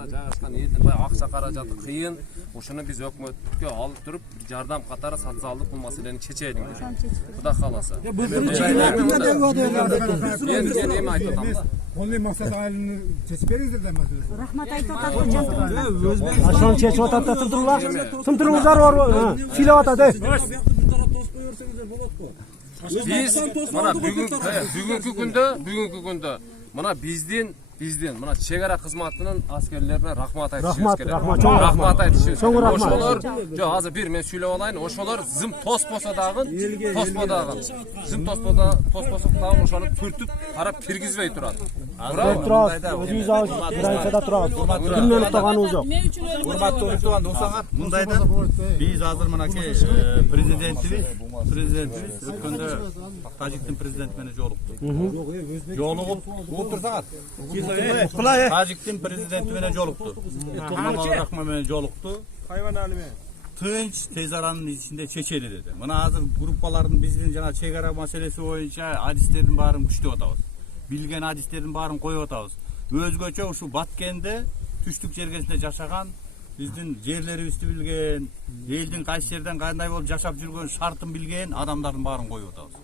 аймагында жайгашкан элдин баягы акча каражаты кыйын. Ошону биз өкмөткө алып туруп жардам катары социалдык бул маселени чечелик. Кудай кааласа. Мен эме айтып атам да. Коли максат айылын чечип бериңиздер да маселесин. Рахмат айтып атат. Ошону чечип атат да турдуңлар. Ким туруңуздар бар? Сүйлөп атат. Биз мына бүгүнкү күндө мына биздин мына чек ара кызматынын аскерлерине рахмат айтышыбыз керек. Рахмат айтышыбыз керек. Ошолор жок азыр бир мен сүйлөп алайын. Ошолор зым тоспосо дагы, зым тоспосо дагы ошону түртүп карап киргизбей турат. Өзүбүз границада турабыз. Кимден уктаганыбыз жок. Урматтуу уктаган досаңар, мындайда биз азыр мынакей президентибиз өткөндө Тажиктин президенти менен жолугуп отурсаңар. Тажиктин президенти менен жолукту. Рахман менен жолукту. Тынч тез аранын ичинде чечели деди. Мына азыр группалардын биздин жана чек ара маселеси боюнча адистердин баарын күчтөп атабыз. Билген адистердин баарын коюп атабыз. Өзгөчө ушу Баткенде түштүк жергесинде жашаган биздин жерлерибизди билген, элдин кайсы жерден кандай болуп жашап жүргөн шартын билген адамдардын баарын коюп атабыз.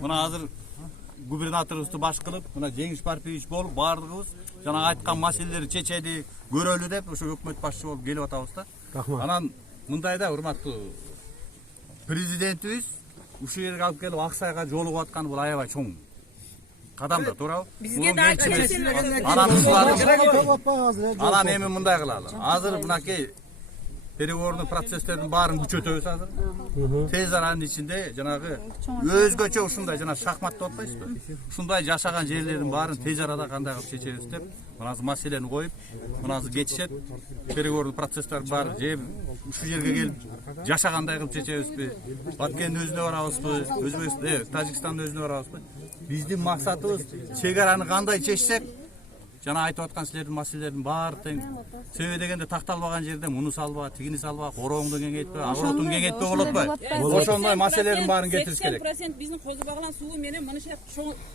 Мына азыр губернаторубузду баш кылып, мына Жеңиш Парпиевич болуп, баардыгыбыз жана айткан маселелерди чечели, көрөлү деп ошо өкмөт башчы болуп келип атабыз да. Анан мындайда урматтуу президентибиз ушул жерге алып келип Аксайга жолугуп атканы бул аябай чоң кадам да, туурабы? Бизге да анан эми мындай кылалы. Азыр мынакей переговорный процесстердин баарын күчөтөбүз азыр. Тез аранын ичинде жанагы өзгөчө ушундай жана шахмат деп атпайсызбы? Ушундай жашаган жерлердин баарын тез арада кандай кылып чечебиз деп, мына азыр маселени коюп, мына азыр кетишет. Переговорный процесстер бар, же ушул жерге келип жашагандай кылып чечебизби? Баткендин өзүнө барабызбы? Өзбекстан, Тажикстандын өзүнө барабызбы? Биздин максатыбыз чек араны кандай чечсек, жана айтып аткан силердин маселелердин баары тең. Себеби дегенде такталбаган жерде муну салба, тигини салба, корооңду кеңейтпе, агыротуң кеңейтпе болот го. Ошондой маселелердин баарын кетириш керек. 80% биздин козу багылан суу менен мына